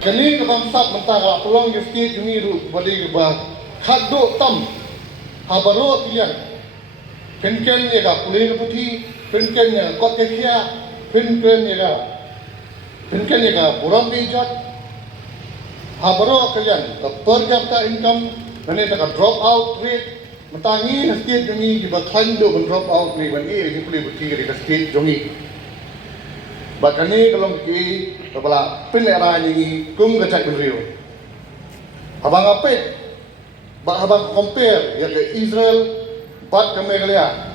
Kini kebangsaan mentara pelong yusti jumi ru balik bah khaddo tam habaro pilihan. Penken ni ga pulih putih, penken ni kot kekia, penken ni ga buram bijat. Habaro kalian per capita income nani tak drop out rate mentangi state jumi di bakhando drop out rate ban ni pulih putih di state jumi. Bakani kalau ki kepala penera ni kum kecak beriu. Abang apa? Abang compare ya ke Israel, bat ke Meghalaya.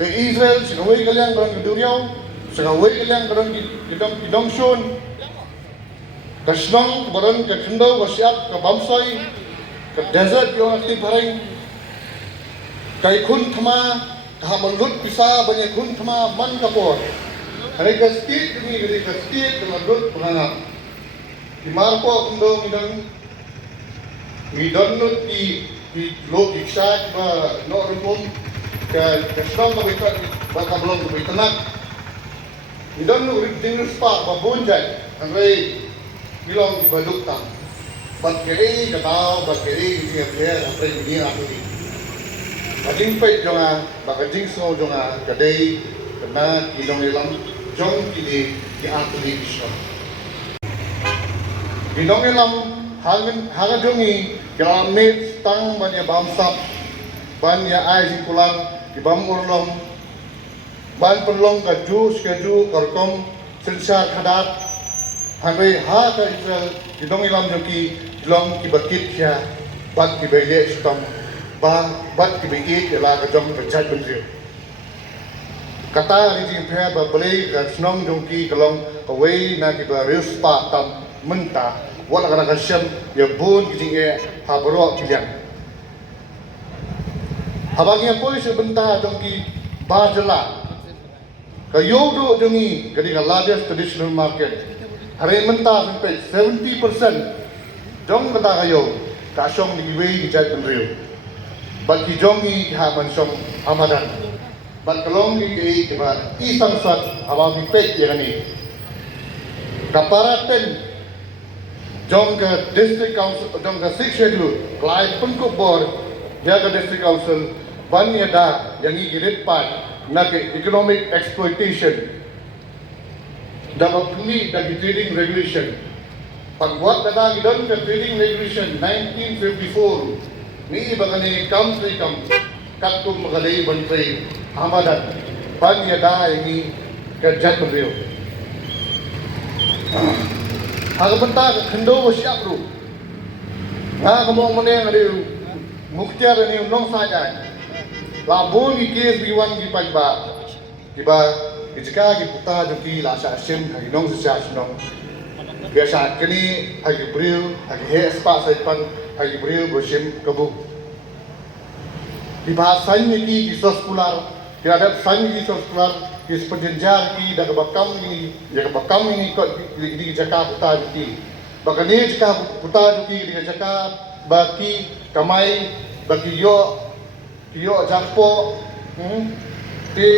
Ke Israel senawai kalian orang ke Duriau, senawai kalian orang di Dongshon. Kasnong baran ke Kendau, Wasiap, ke Bamsoi, ke desert yang aktif haring. Kai kun thama, kahamanlut pisah banyak kun thama man kapor. Hari kastit demi hari kastit dengan dut penganap. Di marpo kundo midang nut di log iksak ba no rumpun ke kesong ba itu ba belum ba tenak. Midang nut dinner spa ba bonjai angrai bilang di baduk tam. Bat kiri katau bat kiri di dia apa ini aku ni. Bading pet jonga ba kajing so jonga kadai kena kilong ilang jong kini di atli bisno. Gidong ilam hangan jongi kaya met tang banya bamsap banya ai si pulang di bam urlom ban perlong kaju karkom sensar kadat hangai ha ka Israel gidong ilam joki long kibakit kya bat kibele stom bat kibikit ila ka jong berjat benjir. Kata rijing pihak berbeli ke senong jongki kelong kawai nak kita rius pak tam mentah wala kana kasyam ya bun kijing habro pilihan. Habangnya poi sebentar jongki bajela. Kayodo jongi kadang largest traditional market. Hari mentah sampai 70% jong kata kayo kasyong digiwei di jat penriu. Bagi jongi haman syong amadan. Bat kelong di kebat isang sat abang pipet yang ni. Kaparat pen jong ke district council jong ke 6 schedule Clyde Pengkup Board jaga district council banyak dah yang ini girit part nak economic exploitation dapat pulih dari trading regulation. Pagbuat datang idon ke trading regulation 1954 ni bagani country katum magalay bantay Hamadan banyak dah ini kerja beliau. Agak bentar Kendau siap tu. Kamu mana ada Mukhtiar ni nong saja. Labun di kes biwan di pagba. Tiba jika kita putar joki lasa sim hari nong sesias nong. Biasa kini hari beliau hari hespa saipan hari beliau bersim kebu. Di bahasa ini kisah sekolah. Kira ada sang di sekolah di sepenjenjar di dah kebakam ini kot di Jakarta putar di. Bahkan ni Jakarta putar di Jakarta baki kamai baki yo jakpo. Di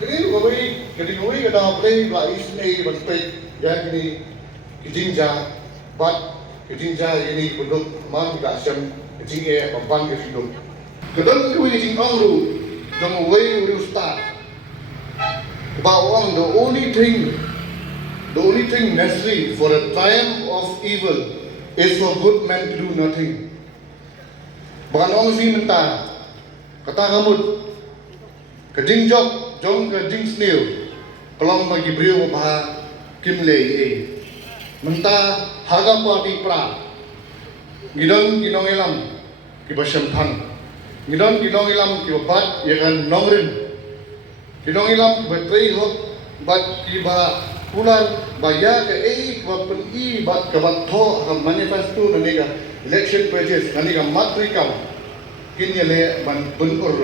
ini kami kita boleh buat isni berspek yang ini kijinja bat kijinja ini penduk mam kasem kijinge pampan kesinduk. Kedua itu kijing angru. The way we start. But the only thing necessary for a triumph of evil is for good men to do nothing. Bukan orang si mentah. Kata kamu, kejing jok, jom kejing snail. Kalau bagi beliau bah kimlei mentah harga parti pra. Gidong elam kibasam thang. Gidong ilam kibat ya kan nongrin. Gidong ilam bateri hok bat kiba pular baya ke kiba peni bat kibat tho kam manifesto nani ka election pledges nani ka matrikam kinyale ban bunur